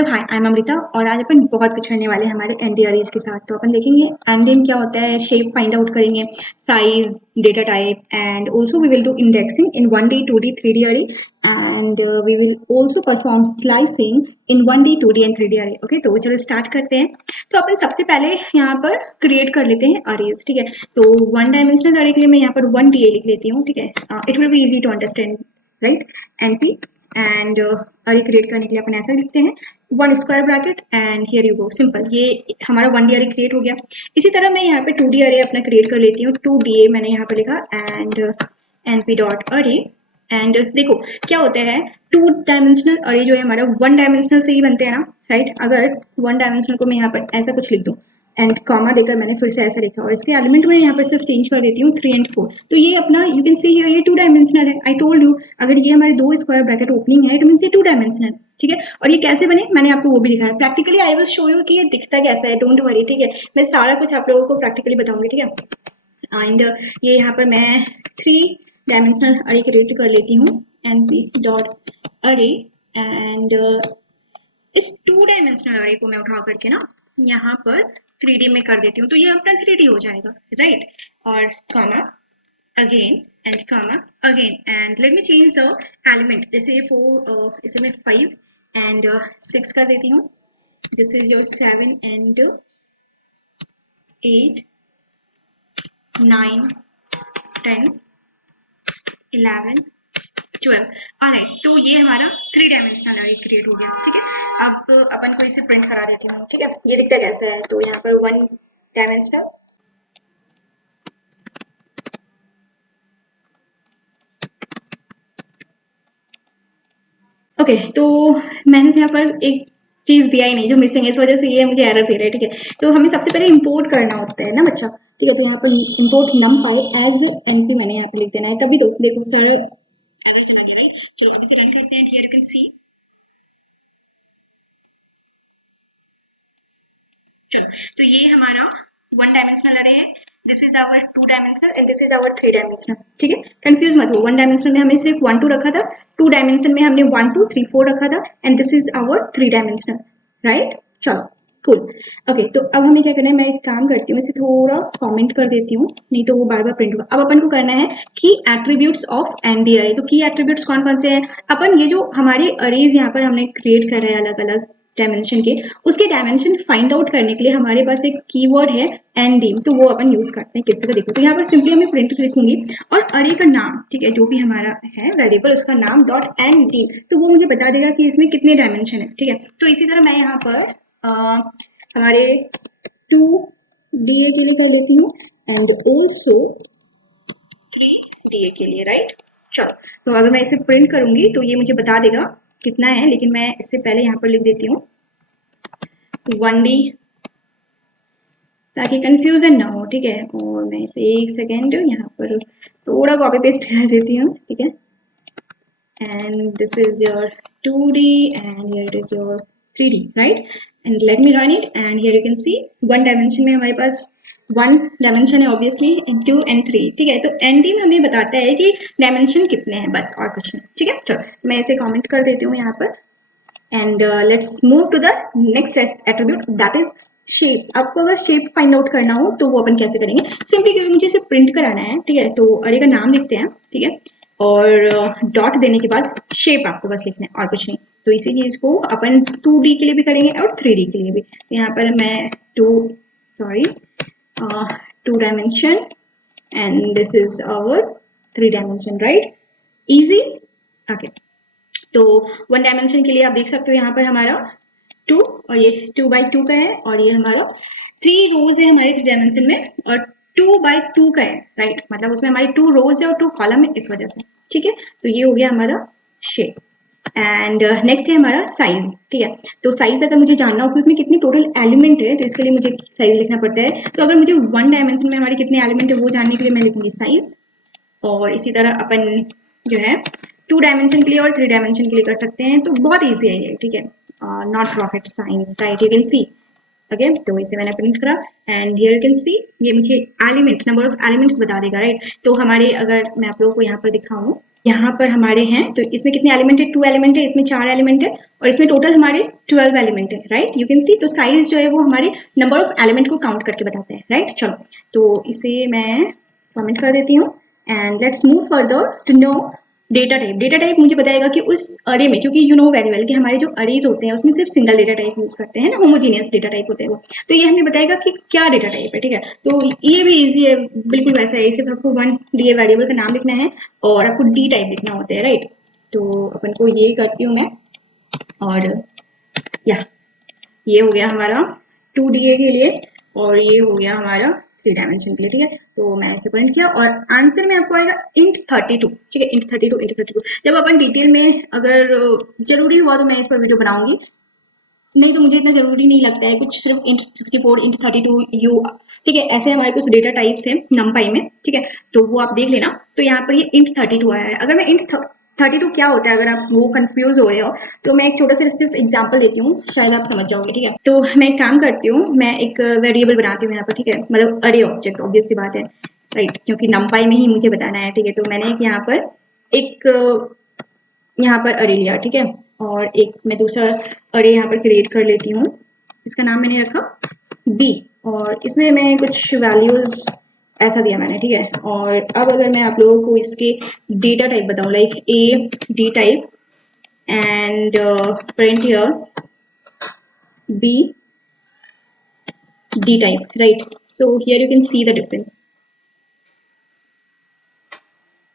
Hello hi, I am Amrita और आज अपन बहुत कुछ करने वाले हैं हमारे एनडी अरेज के साथ। तो अपन देखेंगे एनडी क्या होता है, शेप फाइंड आउट करेंगे, size, data type and also we will do indexing in 1D 2D 3D array and we will also perform slicing in 1D 2D and 3D array. Okay, तो चलो start करते हैं। तो अपन सबसे पहले यहाँ पर क्रिएट कर लेते हैं अरेज, ठीक है। तो 1 डायमेंशनल अरे के लिए मैं यहाँ पर 1DA लिख लेती हूँ, ठीक है। It will be easy to understand, right. NP and array create करने के लिए अपन ऐसा लिखते हैं 1 square bracket and here you go, simple. ये हमारा 1D अरे क्रिएट हो गया। इसी तरह मैं यहाँ पे 2D अरे अपना क्रिएट कर लेती हूँ। 2DA मैंने यहाँ पे लिखा एंड np डॉट अरे एंड देखो क्या होता है, 2 डायमेंशनल अरे जो है हमारा 1 डायमेंशनल से ही बनते हैं ना, राइट। अगर 1 डायमेंशनल को मैं यहाँ पर ऐसा कुछ लिख दूँ एंड कॉमा देकर मैंने फिर से ऐसा लिखा और इसके एलिमेंट में यहाँ पर सिर्फ चेंज कर देती हूँ 3 एंड 4, तो ये अपना यू कैन सी हियर ये 2 डायमेंशनल है। आई टोल्ड यू, अगर ये हमारे 2 स्क्वायर ब्रैकेट ओपनिंग है इट मींस ये 2 डायमेंशनल, ठीक है। और ये कैसे बने मैंने आपको वो भी दिखाया practically. I will show you कि ये दिखता कैसा है, डोंट वरी, ठीक है। मैं सारा कुछ आप लोगों को प्रैक्टिकली बताऊंगी, ठीक है। एंड ये यहाँ पर मैं 3 डायमेंशनल अरे क्रिएट कर लेती हूँ np डॉट अरे एंड इस 2 डायमेंशनल अरे को मैं उठा करके ना यहाँ पर 3D में कर देती हूँ, तो ये अपना 3D हो जाएगा, राइट। और comma again and comma again and let me change the element, जैसे ये 4 इसे मैं 5 एंड 6 कर देती हूँ। This is your 7 and 8 9 10 11 12। Alright, तो ये हमारा 3 डायमेंशनल अरे क्रिएट हो गया, ठीक है। अब अपन को इसे प्रिंट करा देती हूँ, ठीक है। ये दिखता कैसा है, तो यहाँ पर 1 डायमेंशनल ओके, तो मैंने यहाँ पर एक चीज दिया ही नहीं जो मिसिंग है, इस वजह से ये मुझे एरर दे रहा है, ठीक है। तो हमें सबसे पहले इंपोर्ट करना होता है ना बच्चा, ठीक है। तो यहाँ पर इंपोर्ट numpy एज np मैंने यहाँ पे लिख देना है, तभी तो देखो सारा एरर चला गया, राइट। चलो अब इसे रन करते हैं। हियर यू कैन सी, चलो तो ये हमारा 1 डायमेंशनल अरे है, this is our 2 dimensional and this is our 3 dimensional, ठीक है। कंफ्यूज मत हो, 1 डायमेंशनल में हमने सिर्फ 1 2 रखा था, 2 डायमेंशन में हमने 1 2 3 4 रखा था and this is our 3 dimensional, right. चलो कूल। ओके, तो अब हमें क्या करना है, मैं एक काम करती हूँ, इसे थोड़ा कमेंट कर देती हूँ, नहीं तो वो बार बार प्रिंट होगा। अब अपन को करना है की एट्रीब्यूट्स ऑफ एनडी अरे। तो की एट्रीब्यूट्स कौन कौन से हैं, अपन ये जो हमारे अरेज यहाँ पर हमने क्रिएट कर रहे हैं अलग अलग डायमेंशन के, उसके डायमेंशन फाइंड आउट करने के लिए हमारे पास एक कीवर्ड है एनडी, तो वो अपन यूज करते हैं किस तरह, देखो। तो यहाँ पर सिंपली हमें प्रिंट लिखूंगी और अरे का नाम, ठीक है, जो भी हमारा है वेरिएबल उसका नाम डॉट एनडी, तो वो मुझे बता देगा कि इसमें कितने डायमेंशन है, ठीक है। तो इसी तरह मैं यहाँ पर हमारे 2 DA के लिए कर लेती हूँ एंड ऑल्सो 3 DA के लिए, राइट। चलो, तो अगर मैं इसे प्रिंट करूंगी तो ये मुझे बता देगा कितना है, लेकिन मैं इससे पहले यहाँ पर लिख देती हूँ 1D ताकि कंफ्यूजन ना हो, ठीक है। और मैं इसे एक सेकेंड यहाँ पर थोड़ा कॉपी पेस्ट कर देती हूँ, ठीक है। And this is your 2D and here is your 3D, right. And let me run it and here you can C 1 dimension में हमारे पास 1 डायमेंशन है ऑब्वियसली, 2 एंड 3, ठीक है। तो एनडी में हमें बताता है कि डायमेंशन कितने हैं, बस और कुछ नहीं, ठीक है। चलो मैं इसे कमेंट कर देती हूँ यहाँ पर and let's move to the next attribute, that is shape. आपको अगर शेप फाइंड आउट करना हो तो वो अपन कैसे करेंगे, सिंपली क्योंकि मुझे इसे प्रिंट कराना है, ठीक है। तो अरे का नाम लिखते हैं, ठीक है, और डॉट देने के बाद शेप आपको बस लिखना है और कुछ नहीं। तो इसी चीज को अपन 2D के लिए भी करेंगे और 3D के लिए भी। यहाँ पर मैं 2 dimension and this is our 3 dimension, right, easy. Okay, तो 1 डायमेंशन के लिए आप देख सकते हो यहाँ पर हमारा 2 और ये 2 बाई 2 का है और ये हमारा 3 रोज है हमारे 3 डायमेंशन में और 2 बाई 2 का है, राइट। मतलब उसमें हमारी 2 रोज है और 2 कॉलम है, इस वजह से, ठीक है। तो ये हो गया हमारा शेप एंड नेक्स्ट है हमारा साइज, ठीक है। तो साइज अगर मुझे जानना हो कि उसमें कितने टोटल एलिमेंट है तो इसके लिए मुझे साइज लिखना पड़ता है। तो अगर मुझे 1 डायमेंशन में हमारे कितने एलिमेंट है वो जानने के लिए मैं लिखूंगी साइज। और इसी तरह अपन जो है 2 डायमेंशन के लिए और 3 डायमेंशन के लिए कर सकते हैं, तो बहुत ईजी है ये, ठीक है। Not rocket science, right, you can C. Okay, तो इसे मैंने प्रिंट करा एंड हियर यू कैन सी ये मुझे एलिमेंट, नंबर ऑफ एलिमेंट्स बता देगा, राइट। तो हमारे, अगर मैं आप लोगों को यहाँ पर दिखाऊं यहाँ पर हमारे हैं, तो इसमें कितने एलिमेंट है, 2 एलिमेंट है, इसमें 4 एलिमेंट है और इसमें टोटल हमारे 12 एलिमेंट है, राइट। यू कैन सी, तो साइज जो है वो हमारे नंबर ऑफ एलिमेंट को काउंट करके बताते हैं, राइट। चलो, तो इसे मैं कमेंट कर देती हूँ and let's move further to know data type. Data type मुझे बताएगा कि उस अरे में, क्योंकि यू नो वेरी वेल कि हमारे जो अरेज होते हैं उसमें सिर्फ सिंगल डेटा टाइप यूज करते हैं ना, होमोजीनियस डेटा टाइप होते हैं वो, तो ये हमें बताएगा कि क्या डेटा टाइप है, ठीक है। तो ये भी इजी है, बिल्कुल वैसा है, सिर्फ आपको वन दिए वेरिएबल का नाम लिखना है और आपको डी टाइप लिखना होता है, राइट। तो अपन को ये करती हूँ मैं, और या ये हो गया हमारा 2DA के लिए और ये हो गया हमारा 3 डायमेंशन के लिए, ठीक है। तो मैंने इसे प्रिंट किया और आंसर में आपको आएगा int 32, ठीक है, int 32। जब अपन डिटेल में अगर जरूरी हुआ तो मैं इस पर वीडियो बनाऊंगी, नहीं तो मुझे इतना जरूरी नहीं लगता है, कुछ सिर्फ int 64 int 32 यू, ठीक है, ऐसे हमारे कुछ डेटा टाइप्स हैं numpy में, ठीक है, तो वो आप देख लेना। तो यहाँ पर ये int 32 आया है। अगर मैं int 32 क्या होता है, अगर आप वो कंफ्यूज हो रहे हो तो मैं एक छोटा सा सिर्फ एग्जांपल देती हूँ, शायद आप समझ जाओगे, ठीक है। तो मैं एक काम करती हूँ, मैं एक वेरिएबल बनाती हूँ यहाँ पर, ठीक है, मतलब अरे ऑब्जेक्ट, ऑब्वियस सी बात है, राइट, क्योंकि numpy में ही मुझे बताना है, ठीक है। तो मैंने एक यहाँ पर एक यहाँ पर अरे लिया, ठीक है, और एक मैं दूसरा अरे यहाँ पर क्रिएट कर लेती हूँ, इसका नाम मैंने रखा बी, और इसमें मैं कुछ वैल्यूज ऐसा दिया मैंने, ठीक है। और अब अगर मैं आप लोगों को इसके डेटा टाइप बताऊँ, like A D type and print here B D type, right. So here you can see the difference.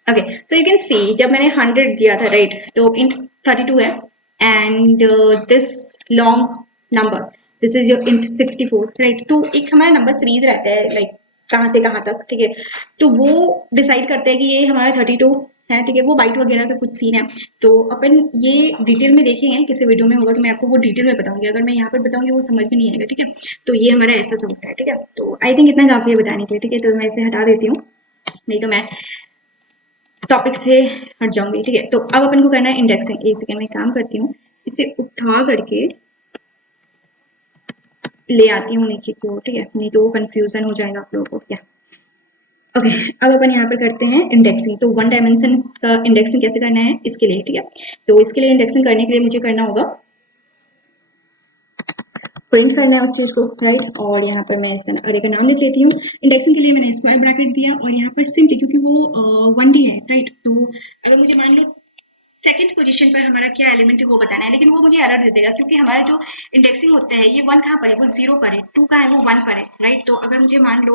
Okay, so you can see जब मैंने 100 दिया था, राइट, तो int 32 है and this long number, this is your int 64, right. तो एक हमारा number series रहता है, लाइक कहाँ से कहाँ तक, ठीक है, तो वो डिसाइड करते हैं कि ये हमारा 32 है, ठीक है, वो बाइट वगैरह का कुछ सीन है। तो अपन ये डिटेल में देखेंगे, किसी वीडियो में होगा तो मैं आपको वो डिटेल में बताऊंगी, अगर मैं यहाँ पर बताऊंगी वो समझ में नहीं आएगा, ठीक है। तो ये हमारा ऐसा सा होता है, ठीक है। तो आई थिंक इतना काफी है बताने के लिए, ठीक है, तो मैं इसे हटा देती हूँ, नहीं तो मैं टॉपिक से हट जाऊंगी, ठीक है। तो अब अपन को करना है इंडेक्सिंग। एक सेकेंड में काम करती हूँ, इसे उठा करके ले आती हूँ नीचे की ओर, ठीक है, नहीं तो वो कंफ्यूजन हो जाएगा आप लोगों को, क्या। ओके, अब अपन यहाँ पर करते हैं इंडेक्सिंग। तो 1 डायमेंशन का इंडेक्सिंग कैसे करना है इसके लिए, ठीक है। तो इसके लिए इंडेक्सिंग करने के लिए मुझे करना होगा, प्रिंट करना है उस चीज को, राइट। और यहाँ पर मैं इसका अरे का नाम लिख लेती हूँ। इंडेक्सिंग के लिए मैंने स्क्वायर ब्रैकेट दिया और यहाँ पर सिंपली क्योंकि वो 1D है, राइट, तो अगर मुझे मान लो सेकंड पोजीशन पर हमारा क्या एलिमेंट है वो बताना है, लेकिन वो मुझे एरर दे देगा क्योंकि हमारा जो इंडेक्सिंग होता है ये 1 कहाँ पर है, वो 0 पर है, 2 कहाँ है, वो 1 पर है, राइट। तो अगर मुझे मान लो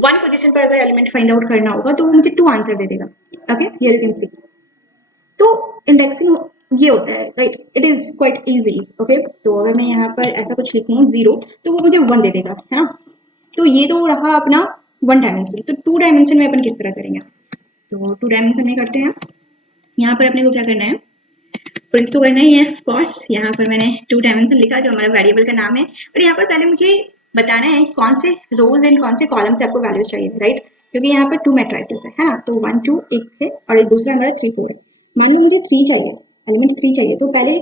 1 पोजीशन पर अगर एलिमेंट फाइंड आउट करना होगा तो वो मुझे 2 आंसर दे देगा। ओके, हियर यू कैन सी। तो इंडेक्सिंग ये होता है, right, it is quite easy. Okay, तो अगर मैं यहाँ पर ऐसा कुछ लिखूँ 0 तो वो मुझे 1 दे देगा, है ना। तो ये तो रहा अपना 1 डायमेंशन। तो 2 डायमेंशन में अपन किस तरह करेंगे, तो 2 डायमेंशन में करते हैं। यहाँ पर अपने को क्या करना है, प्रिंट तो करना ही है ऑफ कोर्स। यहाँ पर मैंने 2 डायमेंशन लिखा जो हमारा वेरिएबल का नाम है, और यहाँ पर पहले मुझे बताना है कौन से रोज एंड कौन से कॉलम से आपको वैल्यूज चाहिए, राइट, क्योंकि यहाँ पर 2 मैट्रिसेस है ना। तो 1 2 एक है और एक दूसरा हमारा 3 4 है। मान लो मुझे 3 चाहिए, एलिमेंट 3 चाहिए, तो पहले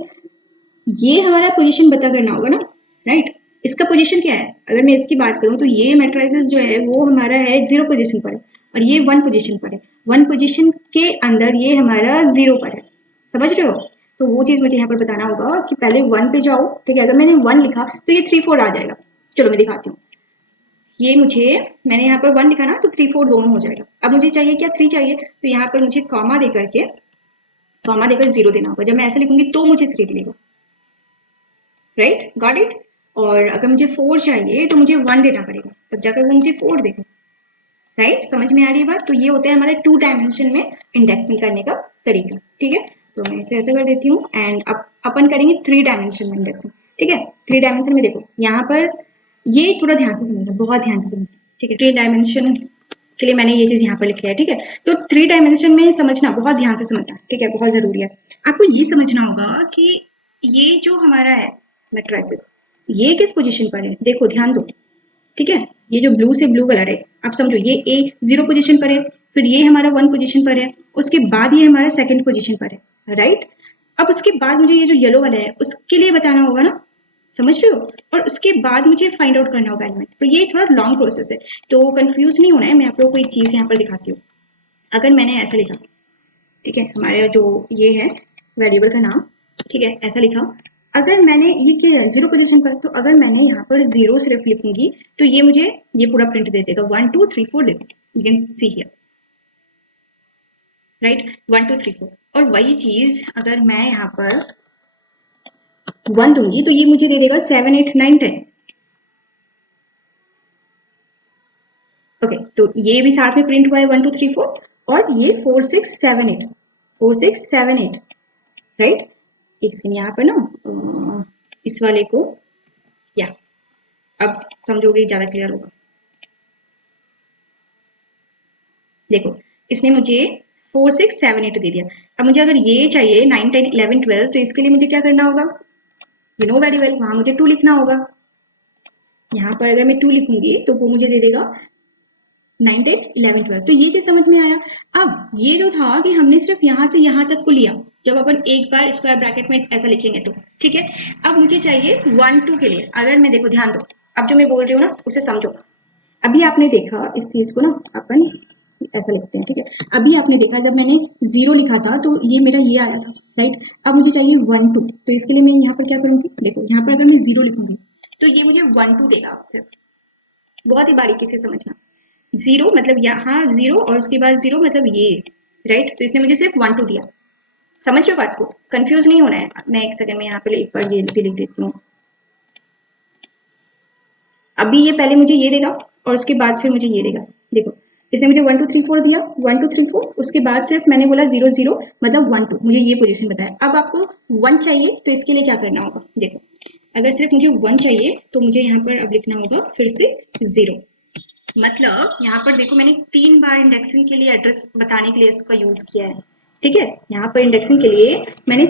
ये हमारा पोजीशन पता करना होगा ना, राइट। इसका पोजीशन क्या है, अगर मैं इसकी बात करूं तो ये मैट्रिसेस जो है वो हमारा है 0 पोजीशन पर है और ये 1 पोजीशन पर है। 1 पोजीशन के अंदर ये हमारा 0 पर है, समझ रहे हो। तो वो चीज मुझे यहाँ पर बताना होगा कि पहले 1 पे जाओ, ठीक है। अगर मैंने 1 लिखा तो ये 3 4 आ जाएगा। चलो मैं दिखाती हूँ, ये मुझे मैंने यहाँ पर 1 लिखा ना तो 3 4 दोनों हो जाएगा। अब मुझे चाहिए क्या, 3 चाहिए, तो यहाँ पर मुझे कॉमा देकर 0 देना होगा। जब मैं ऐसे लिखूंगी तो मुझे 3 मिलेगा, राइट, गॉट इट। और अगर मुझे 4 चाहिए तो मुझे 1 देना पड़ेगा, तब जाकर वो मुझे 4 देगा, राइट। समझ में आ रही है बात। तो ये होता है हमारे 2 डायमेंशन में इंडेक्सिंग करने का तरीका, ठीक है। तो मैं इसे ऐसे कर देती हूँ एंड अब अपन करेंगे 3 डायमेंशन में इंडेक्सिंग, ठीक है। 3 डायमेंशन में देखो यहाँ पर ये थोड़ा ध्यान से समझना, बहुत ध्यान से समझना, ठीक है। 3 डायमेंशन के लिए मैंने ये चीज यहाँ पर लिखी है, ठीक है। तो 3 डायमेंशन में समझना, बहुत ध्यान से समझना, ठीक है, बहुत जरूरी है। आपको ये समझना होगा कि ये जो हमारा है मैट्रिसेस, ये किस पोजीशन पर है, देखो ध्यान दो, ठीक है। ये जो ब्लू से ब्लू कलर है, आप समझो, ये ए 0 पोजीशन पर है, फिर ये हमारा 1 पोजीशन पर है, उसके बाद ये हमारा सेकंड पोजीशन पर है, राइट। अब उसके बाद मुझे ये जो येलो वाला है उसके लिए बताना होगा ना, समझ रहे हो। और उसके बाद मुझे फाइंड आउट करना होगा एलिमेंट। तो ये थोड़ा लॉन्ग प्रोसेस है, तो कंफ्यूज नहीं होना है। मैं आप लोगों को एक चीज यहाँ पर दिखाती हूँ। अगर मैंने ऐसा लिखा ठीक है, हमारे जो ये है वेरिएबल का नाम, ठीक है, ऐसा लिखा। अगर मैंने ये क्या जीरो पोजीशन पर, तो अगर मैंने यहाँ पर जीरो सिर्फ लिखूंगी तो ये मुझे ये पूरा प्रिंट दे देगा 1 2 3 4 देखो, you can see here, right, 1 2 3 4। और वही चीज अगर मैं यहाँ पर 1 दूंगी तो ये मुझे दे देगा 7 8 9 10। ओके, तो ये भी साथ में प्रिंट हुआ है 1 2 3 4, और ये 4 6 7 8, 4 6 7 8, राइट। एक सेकंड यहाँ पर ना इस वाले को, या अब समझोगे ज्यादा क्लियर होगा। देखो, इसने मुझे 4 6 7 8 दे दिया। अब मुझे अगर ये चाहिए 9 10 11 12, तो इसके लिए मुझे क्या करना होगा, यू नो वेरी वेल, वहां मुझे 2 लिखना होगा। यहाँ पर अगर मैं 2 लिखूंगी तो वो मुझे दे देगा 9 10 11 12। तो ये चीज समझ में आया। अब ये जो था कि हमने सिर्फ यहाँ से यहाँ तक को लिया, जब अपन एक बार स्क्वायर ब्रैकेट में ऐसा लिखेंगे तो ठीक है। अब मुझे चाहिए 1 2 के लिए, अगर मैं देखो ध्यान दो, अब जो मैं बोल रही हूँ ना उसे समझो। अभी आपने देखा इस चीज को ना, अपन ऐसा लिखते हैं, ठीक है। अभी आपने देखा जब मैंने जीरो लिखा था तो ये मेरा ये आया था, राइट। अब मुझे चाहिए 1 2, तो इसके लिए मैं यहाँ पर क्या करूंगी, देखो यहाँ पर अगर मैं जीरो लिखूंगी तो ये मुझे 1 2 देगा। सिर्फ बहुत ही बारीकी से समझना, जीरो मतलब यहाँ जीरो और उसके बाद जीरो मतलब ये, राइट। तो इसने मुझे सिर्फ 1 2 दिया। समझ रहे हो बात को, कंफ्यूज नहीं होना है। मैं एक सेकंड में यहाँ पर एक बार ये भी लिख देती हूँ। अभी ये पहले मुझे ये देगा और उसके बाद फिर मुझे ये देगा। देखो, इसने मुझे 1 2 3 4 दिया, 1 2 3 4, उसके बाद सिर्फ मैंने बोला 0 0 मतलब 1 2, मुझे ये पोजीशन बताया। अब आपको 1 चाहिए तो इसके लिए क्या करना होगा, देखो अगर सिर्फ मुझे 1 चाहिए तो मुझे यहाँ पर अब लिखना होगा फिर से 0। मतलब यहाँ पर देखो मैंने 3 बार इंडेक्सिंग के लिए एड्रेस बताने के लिए इसका यूज किया है, ठीक है। यहाँ पर इंडेक्सिंग के लिए मैंने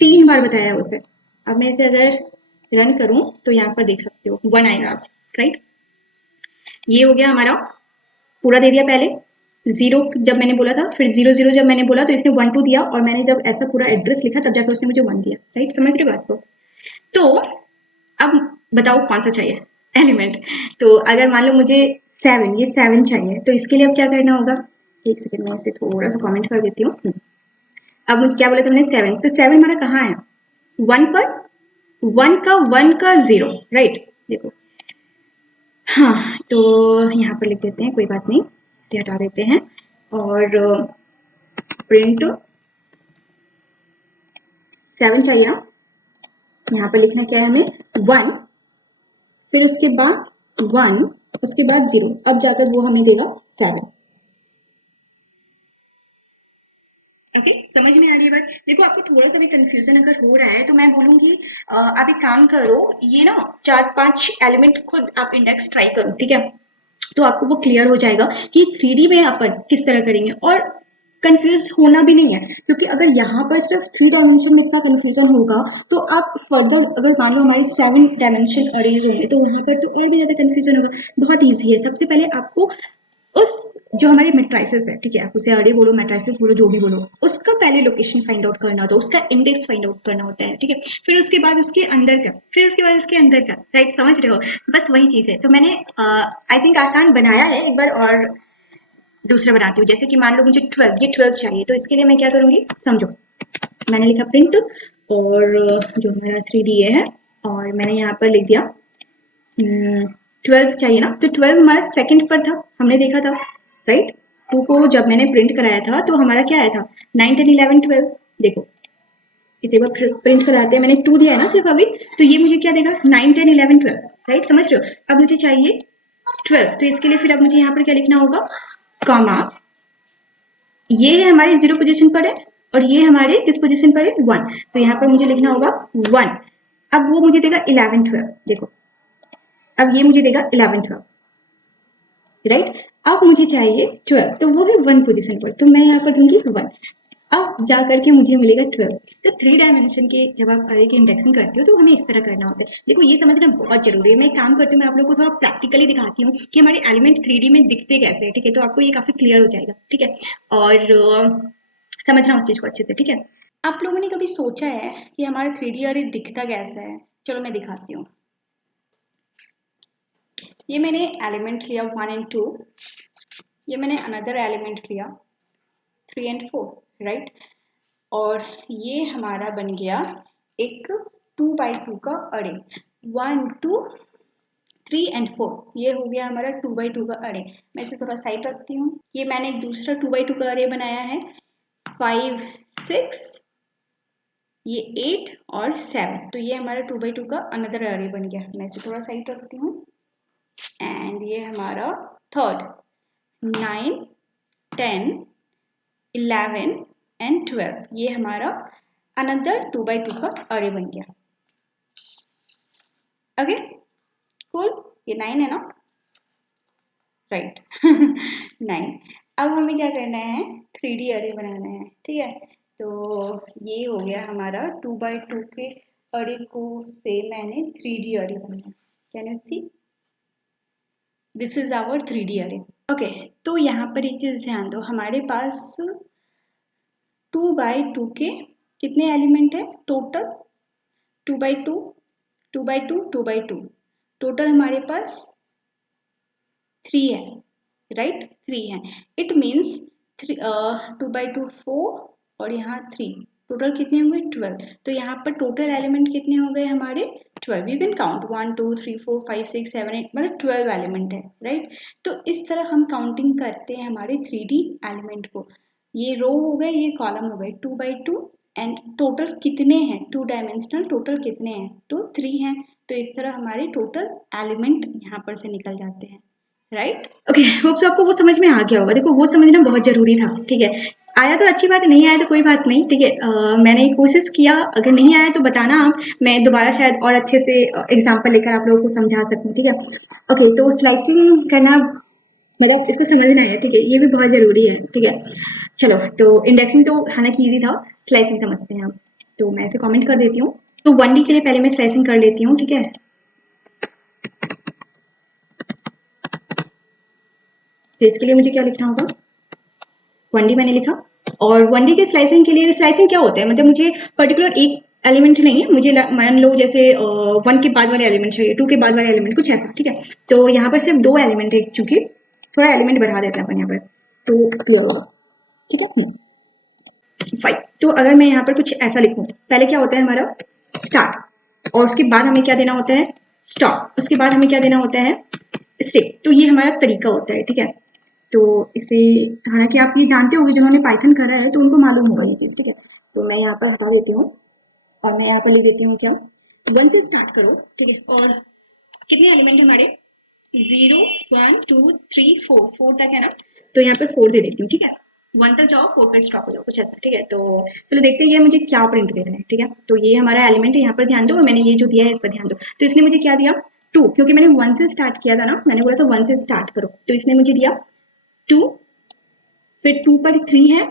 3 बार बताया उसे। अब मैं इसे अगर रन करूं तो यहाँ पर देख सकते हो 1 आएगा आप, राइट। ये हो गया हमारा, पूरा दे दिया पहले। जीरो जब मैंने बोला था, फिर 0 0 जब मैंने बोला तो इसने 1 2 दिया, और मैंने जब ऐसा पूरा एड्रेस लिखा तब जाकर उसने मुझे 1 दिया, राइट। समझ रहे बात को। तो अब बताओ कौन सा चाहिए एलिमेंट। तो अगर मान लो मुझे 7, ये 7 चाहिए, तो इसके लिए अब क्या करना होगा, एक सेकंड में इसे थोड़ा सा कमेंट कर देती हूँ। अब मुझे क्या बोला तुमने 7, तो 7 हमारा कहाँ है, 1 पर, 1 का 0, राइट। देखो हाँ, तो यहाँ पर लिख देते हैं, कोई बात नहीं, इसे हटा देते हैं। और प्रिंट 7 चाहिए ना, यहाँ पर लिखना क्या है हमें 1, फिर उसके बाद 1, उसके बाद 0, अब जाकर वो हमें देगा 7। ओके, समझ में आ रही है बात। देखो आपको थोड़ा सा भी कंफ्यूजन अगर हो रहा है तो मैं बोलूंगी आप एक काम करो, ये ना 4 5 एलिमेंट खुद आप इंडेक्स ट्राई करो, ठीक है। तो आपको वो क्लियर हो जाएगा कि 3D में अपन किस तरह करेंगे, और कंफ्यूज होना भी नहीं है, क्योंकि अगर यहाँ पर सिर्फ 3 डायमेंशन में इतना कंफ्यूजन होगा तो आप फर्दर अगर मान लो हमारे 7 डायमेंशन अरेज होंगे तो वहां पर तो और भी ज्यादा कंफ्यूजन होगा। बहुत ईजी है। सबसे पहले आपको उस जो हमारे मेट्राइसिस है, ठीक है, आप उसे अरे बोलो मेट्राइसिस बोलो जो भी बोलो, उसका पहले लोकेशन फाइंड आउट करना होता है, उसका इंडेक्स फाइंड आउट करना होता है, ठीक है। फिर उसके बाद उसके अंदर का, फिर उसके बाद उसके अंदर का, राइट। समझ रहे हो, बस वही चीज है। तो मैंने आई थिंक आसान बनाया है, एक बार और दूसरा बनाती हूँ। जैसे कि मान लो मुझे 12, ये 12 चाहिए, तो इसके लिए मैं क्या करूंगी समझो। मैंने लिखा प्रिंट, और जो हमारा 3D है, और मैंने यहाँ पर लिख दिया 12 चाहिए ना, तो 12 हमारा सेकंड पर था, हमने देखा था, राइट। 2 को जब मैंने प्रिंट कराया था तो हमारा क्या आया था 9 10 11 12। देखो इसे एक बार प्रिंट कराते हैं, मैंने 2 दिया है ना सिर्फ अभी, तो ये मुझे क्या देगा 9 10 11 12, राइट। समझ रहे हो। अब मुझे चाहिए 12, तो इसके लिए फिर अब मुझे यहाँ पर क्या लिखना होगा, कॉमा, ये है हमारे 0 पोजीशन पर है, और ये हमारे किस पोजीशन पर है 1, तो यहाँ पर मुझे लिखना होगा 1। अब वो मुझे देगा 11 12, देखो अब ये मुझे देगा 11 12, राइट। अब मुझे चाहिए 12, तो वो है 1 पोजीशन पर, तो मैं यहाँ पर दूंगी 1। अब जा करके मुझे मिलेगा 12। तो 3 डायमेंशन के जब आप अरे की इंडेक्सिंग करते हो तो हमें इस तरह करना होता है। देखो ये समझना बहुत जरूरी है। मैं एक काम करती हूँ, मैं आप लोगों को थोड़ा प्रैक्टिकली दिखाती हूँ कि हमारे एलिमेंट 3D में दिखते कैसे हैं, ठीक है। तो आपको ये काफी क्लियर हो जाएगा, ठीक है। और समझना उस चीज को अच्छे से, ठीक है। आप लोगों ने कभी सोचा है कि हमारा 3D अरे दिखता कैसा है? चलो मैं दिखाती हूँ। ये मैंने एलिमेंट लिया 1 एंड 2, ये मैंने अनदर एलिमेंट लिया 3 एंड 4, राइट। और ये हमारा बन गया एक 2x2 का अरे। 1 2 3 एंड 4, ये हो गया हमारा 2x2 का अरे। मैं इसे थोड़ा साइड रखती हूँ। ये मैंने एक दूसरा 2x2 का अरे बनाया है, 5 6, ये 8 और 7, तो ये हमारा 2x2 का अनदर अरे बन गया। मैं इसे थोड़ा साइड रखती हूँ। एंड ये हमारा थर्ड, 9 10 11 एंड 12, ये हमारा अनदर 2x2 का अरे बन गया। ओके कूल, ये 9 है ना, राइट। 9। अब हमें क्या करना है, 3D अरे बनाना है, ठीक है। तो ये हो गया हमारा 2x2 के अरे को से मैंने 3D अरे बनाया। Can you see, this is our 3D array. Okay, तो यहाँ पर एक चीज ध्यान दो, हमारे पास 2x2 के कितने एलिमेंट है total, 2x2 2x2 2x2, total हमारे पास 3 है, राइट। 3 है। इट मीन्स 2x2 4 और यहाँ 3, टोटल कितने होंगे 12। तो यहाँ पर टोटल एलिमेंट कितने हो गए हमारे 12। यू कैन काउंट 1 2 3 4 5 6 7 8, मतलब 12 एलिमेंट है, राइट। तो इस तरह हम काउंटिंग करते हैं हमारे 3D एलिमेंट को। ये रो हो गए, ये कॉलम हो गए, 2x2 एंड टोटल कितने हैं, 2 डायमेंशनल टोटल कितने हैं, तो 3 हैं। तो इस तरह हमारे टोटल एलिमेंट यहाँ पर से निकल जाते हैं, राइट। ओके, होप्स आपको वो समझ में आ गया होगा। देखो वो समझना बहुत जरूरी था, ठीक है। आया तो अच्छी बात है, नहीं आया तो कोई बात नहीं, ठीक है। मैंने कोशिश किया, अगर नहीं आया तो बताना आप, मैं दोबारा शायद और अच्छे से एग्जांपल लेकर आप लोगों को समझा सकूं, ठीक है। ओके, तो स्लाइसिंग करना मतलब इसको समझना है, ठीक है, ये भी बहुत जरूरी है, ठीक है। चलो, तो इंडेक्सिंग तो हालांकि ईजी था, स्लाइसिंग समझते हैं आप। तो मैं इसे कॉमेंट कर देती हूँ। तो 1D के लिए पहले मैं स्लाइसिंग कर लेती हूँ, ठीक है। तो इसके लिए मुझे क्या लिखना होगा, 1D मैंने लिखा। और 1D के स्लाइसिंग के लिए, स्लाइसिंग क्या होता है, मतलब मुझे पर्टिकुलर एक एलिमेंट नहीं है, मुझे मान लो जैसे 1 के बाद वाले एलिमेंट चाहिए, 2 के बाद वाले एलिमेंट, कुछ ऐसा, ठीक है। तो यहाँ पर सिर्फ 2 एलिमेंट है, चूंकि थोड़ा एलिमेंट बढ़ा देते हैं अपन यहाँ पर, तो क्लियर होगा, ठीक है। 5। तो अगर मैं यहाँ पर कुछ ऐसा लिखूँ, पहले क्या होता है हमारा स्टार्ट, और उसके बाद हमें क्या देना होता है स्टॉप, उसके बाद हमें क्या देना होता है स्टेप। तो ये हमारा तरीका होता है, ठीक है। तो इसे, हालांकि आप ये जानते होंगे, जिन्होंने पाइथन करा है तो उनको मालूम होगा ये चीज़, ठीक है। तो मैं यहाँ पर हटा देती हूँ और मैं यहाँ पर लिख देती हूँ क्या, 1 से स्टार्ट करो, ठीक है। और कितने एलिमेंट हमारे 0 1 2 3 4, 4 तक है ना, तो यहाँ पर 4 दे देती हूँ, ठीक है। 1 तक जाओ, 4 पर स्टॉप हो जाओ, कुछ ऐसा, ठीक है। तो चलो देखते हैं ये मुझे क्या प्रिंट दे रहा है, ठीक है। तो ये हमारा एलिमेंट है, यहाँ पर ध्यान दो, और मैंने ये जो दिया है इस पर ध्यान दो। तो इसने मुझे क्या दिया 2, क्योंकि मैंने 1 से स्टार्ट किया था ना, मैंने बोला था 1 से स्टार्ट करो, तो इसने मुझे दिया 2, फिर 2 पर 3 है,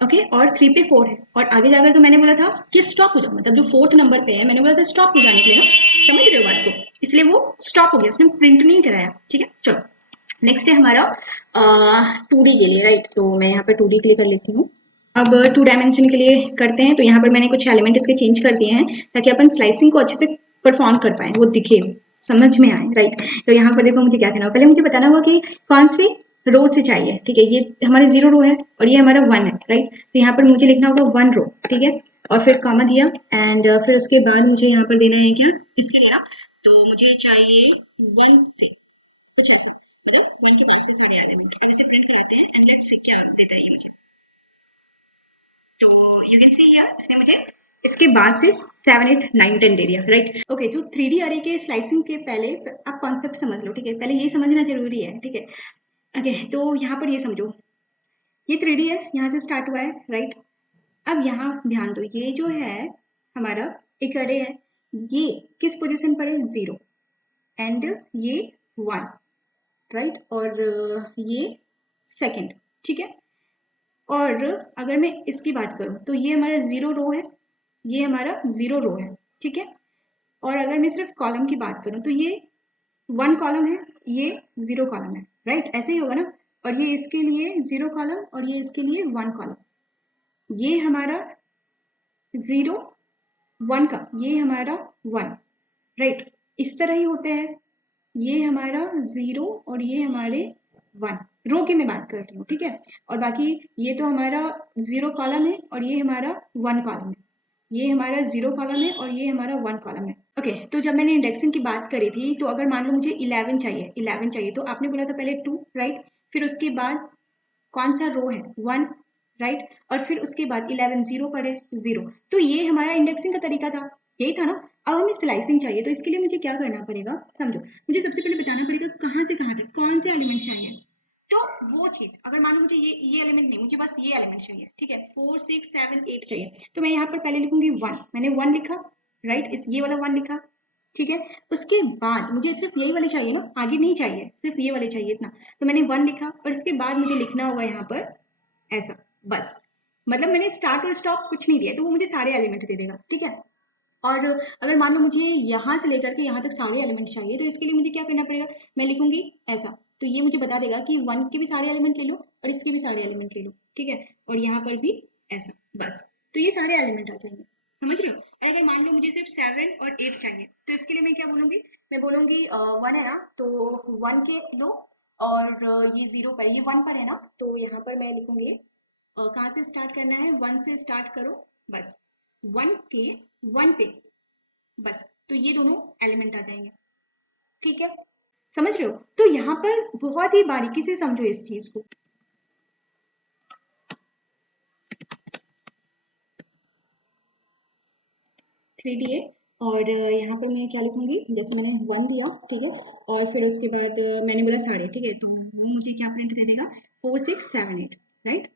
ओके, और 3 पे 4 है, और आगे जाकर तो मैंने बोला था कि स्टॉप हो जाओ, मतलब जो 4th नंबर पे है मैंने बोला था स्टॉप हो जाने के लिए ना, समझ रहे हो बात को, इसलिए वो स्टॉप हो गया, उसने प्रिंट नहीं कराया, ठीक है। चलो नेक्स्ट है हमारा 2D के लिए, राइट। तो मैं यहाँ पर 2D के लिए कर लेती हूँ। अब 2 डायमेंशन के लिए करते हैं, तो यहाँ पर मैंने कुछ एलिमेंट इसके चेंज कर दिए हैं, ताकि अपन स्लाइसिंग को अच्छे से परफॉर्म कर पाए, वो दिखे, समझ में आए, राइट। तो यहाँ पर देखो मुझे क्या करना होगा, पहले मुझे बताना होगा कि कौन सी रो से चाहिए, ठीक है। ये हमारा 0 रो है और ये हमारा 1 है, राइट। तो यहाँ पर मुझे लिखना होगा 1 रो, ठीक है। और फिर कॉमा दिया, एंड फिर उसके बाद मुझे यहाँ पर देना है क्या, इसके लिए ना, तो मुझे चाहिए 1 से, कुछ ऐसा, मतलब 1 के बाद से सारे एलिमेंट ऐसे प्रिंट कराते हैं, एंड लेट्स सी क्या देता है ये मुझे। तो यू कैन सी हियर, इसने मुझे इसके बाद से 7 8 9 10 दे दिया, राइट। ओके, जो 3D अरे के स्लाइसिंग के पहले आप कॉन्सेप्ट समझ लो, ठीक है, पहले ये समझना जरूरी है, ठीक है। ओके, तो यहाँ पर ये समझो, ये 3D है, यहाँ से स्टार्ट हुआ है, राइट। अब यहाँ ध्यान दो, ये जो है हमारा एक अरे है, ये किस पोजीशन पर है 0, एंड ये 1, राइट, और ये सेकंड, ठीक है। और अगर मैं इसकी बात करूं, तो ये हमारा 0 रो है, ये हमारा 0 रो है, ठीक है। और अगर मैं सिर्फ कॉलम की बात करूं, तो ये 1 कॉलम है, ये 0 कॉलम है, राइट, ऐसे ही होगा ना। और ये इसके लिए 0 कॉलम और ये इसके लिए 1 कॉलम, ये हमारा 0 1 का, ये हमारा 1, राइट। इस तरह ही होते हैं, ये हमारा 0 और ये हमारे 1 रो की मैं बात कर रही हूँ, ठीक है। और बाकी ये तो हमारा 0 कॉलम है और ये हमारा 1 कॉलम है, ये हमारा 0 कॉलम है और ये हमारा 1 कॉलम है। ओके, तो जब मैंने इंडेक्सिंग की बात करी थी, तो अगर मान लो मुझे 11 चाहिए तो आपने बोला था पहले 2, राइट, फिर उसके बाद कौन सा रो है, 1, राइट, और फिर उसके बाद 11 0 पर है, 0। तो ये हमारा इंडेक्सिंग का तरीका था, यही था ना। अब हमें स्लाइसिंग चाहिए, तो इसके लिए मुझे क्या करना पड़ेगा, समझो, मुझे सबसे पहले बताना पड़ेगा कहाँ से कहाँ तक कौन से एलिमेंट चाहिए। तो वो चीज, अगर मान लो मुझे ये एलिमेंट नहीं, मुझे बस ये एलिमेंट चाहिए, ठीक है, 4 6 7 8 चाहिए, तो मैं यहाँ पर पहले लिखूंगी 1, मैंने 1 लिखा, राइट, इस ये वाला 1 लिखा, ठीक है। उसके बाद मुझे सिर्फ यही वाले चाहिए ना, आगे नहीं चाहिए, सिर्फ ये वाले चाहिए इतना, तो मैंने 1 लिखा और इसके बाद मुझे लिखना होगा यहाँ पर ऐसा, बस। मतलब मैंने स्टार्ट और स्टॉप कुछ नहीं दिया, तो वो मुझे सारे एलिमेंट दे देगा, ठीक है। और अगर मान लो मुझे यहाँ से लेकर के यहाँ तक सारे एलिमेंट चाहिए, तो इसके लिए मुझे क्या करना पड़ेगा, मैं लिखूंगी ऐसा, तो ये मुझे बता देगा कि 1 के भी सारे एलिमेंट ले लो और इसके भी सारे एलिमेंट ले लो, ठीक है, और यहाँ पर भी ऐसा, बस। तो ये सारे एलिमेंट आ जाएंगे, समझ रहे हो। और अगर मान लो मुझे सिर्फ 7 और 8 चाहिए, तो इसके लिए मैं क्या बोलूंगी, मैं बोलूंगी 1 है ना, तो 1 के लो, और ये 0 पर, ये 1 पर है ना, तो यहाँ पर मैं लिखूंगी कहाँ से स्टार्ट करना है, 1 से स्टार्ट करो, बस, 1 के 1 पे, बस। तो ये दोनों एलिमेंट आ जाएंगे, ठीक है, समझ रहे हो। तो यहाँ पर बहुत ही बारीकी से समझो इस चीज को। 3D है, और यहाँ पर मैं क्या लिखूंगी, जैसे मैंने 1 दिया, ठीक है, और फिर उसके बाद मैंने बोला साढ़े, ठीक है, तो वो मुझे क्या प्रिंट दे देगा, 4 6 7 8, राइट,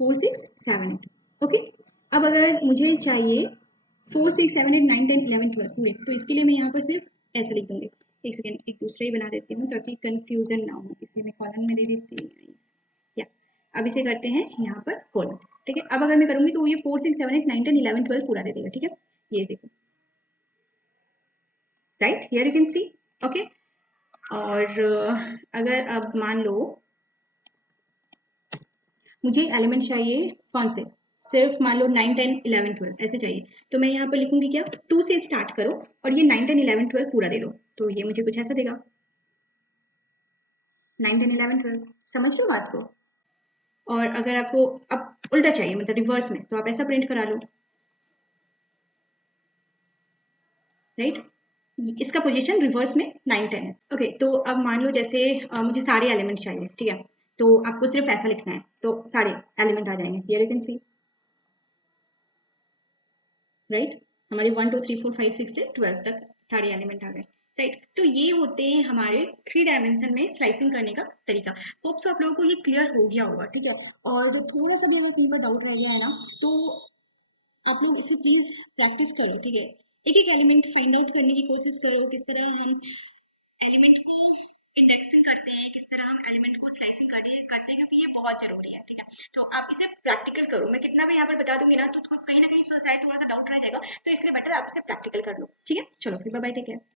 4 6 7 8, ओके। अब अगर मुझे चाहिए 4 6 7 8 9 10 11 12 पूरे, तो इसके लिए मैं यहाँ पर सिर्फ ऐसे लिख दूंगी, एक सेकेंड, एक दूसरा ही बना देती हूँ ताकि कंफ्यूजन ना हो, इसलिए मैं कॉलम में दे देती हूँ, या अब इसे करते हैं यहाँ पर कॉलम, ठीक है। अब अगर मैं करूंगी तो ये 4 6 7 8 9 10 11 12 पूरा दे देगा, ठीक है, ये देखो, right, here you can C, okay. और अगर अब मान लो मुझे एलिमेंट चाहिए कौन से, सिर्फ मान लो 9 10 11 12 ऐसे चाहिए, तो मैं यहाँ पर लिखूंगी क्या, 2 से स्टार्ट करो और ये 9 10 11 12 पूरा दे दो, तो ये मुझे कुछ ऐसा देगा, 9 10 11 12, समझ लो बात को। और अगर आपको अब उल्टा चाहिए, मतलब रिवर्स में, तो आप ऐसा प्रिंट करा लो, राइट, इसका पोजीशन रिवर्स में 9 10 है, ओके। तो अब मान लो जैसे मुझे सारे एलिमेंट चाहिए, ठीक है, तो आपको सिर्फ ऐसा लिखना है, तो सारे एलिमेंट आ जाएंगे, here you can C, right, हमारे 1 2 3 4 5 6 से 12 तक सारे एलिमेंट आ गए, राइट। तो ये होते हैं हमारे 3 डायमेंशन में स्लाइसिंग करने का तरीका। होप्स आप लोगों को ये क्लियर हो गया होगा, ठीक है। और थोड़ा सा भी अगर कहीं पर डाउट रह गया है ना, तो आप लोग इसे प्लीज प्रैक्टिस करो, ठीक है, एक एक एलिमेंट फाइंड आउट करने की कोशिश करो, किस तरह हम एलिमेंट को इंडेक्सिंग करते हैं, किस तरह हम एलिमेंट को स्लाइसिंग करते हैं, क्योंकि ये बहुत जरूरी है, ठीक है। तो आप इसे प्रैक्टिकल करो, मैं कितना भी यहाँ पर बता दूंगी ना, तो कहीं ना कहीं शायद थोड़ा सा डाउट रह जाएगा, तो इसलिए बेटर आप इसे प्रैक्टिकल कर लो, ठीक है। चलो फिर बाय बाय, टेक केयर।